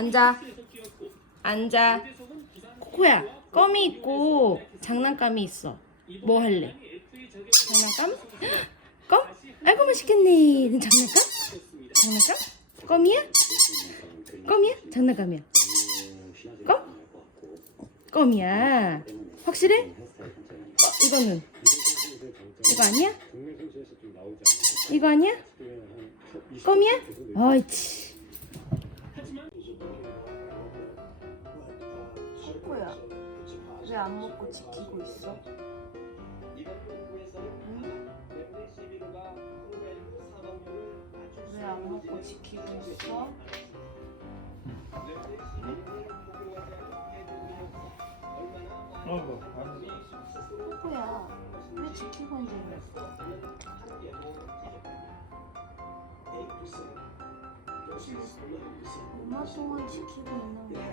앉아. 앉아. 코코야, 껌이 있고 장난감이 있어. 뭐 할래? 장난감? 껌? 아이고 맛있겠네. 장난감? 장난감? 껌이야? 껌이야? 장난감이야? 껌? 껌이야. 확실해? 어, 이거는? 이거 아니야? 이거 아니야? 껌이야? 어이치. 코코야, 왜 안 먹고 지키고 있어? 왜안 먹고 지키고 있어? 어이구, 코코야, 왜 지키고 앉아있어? 얼마 동안 지키고 있는 거야?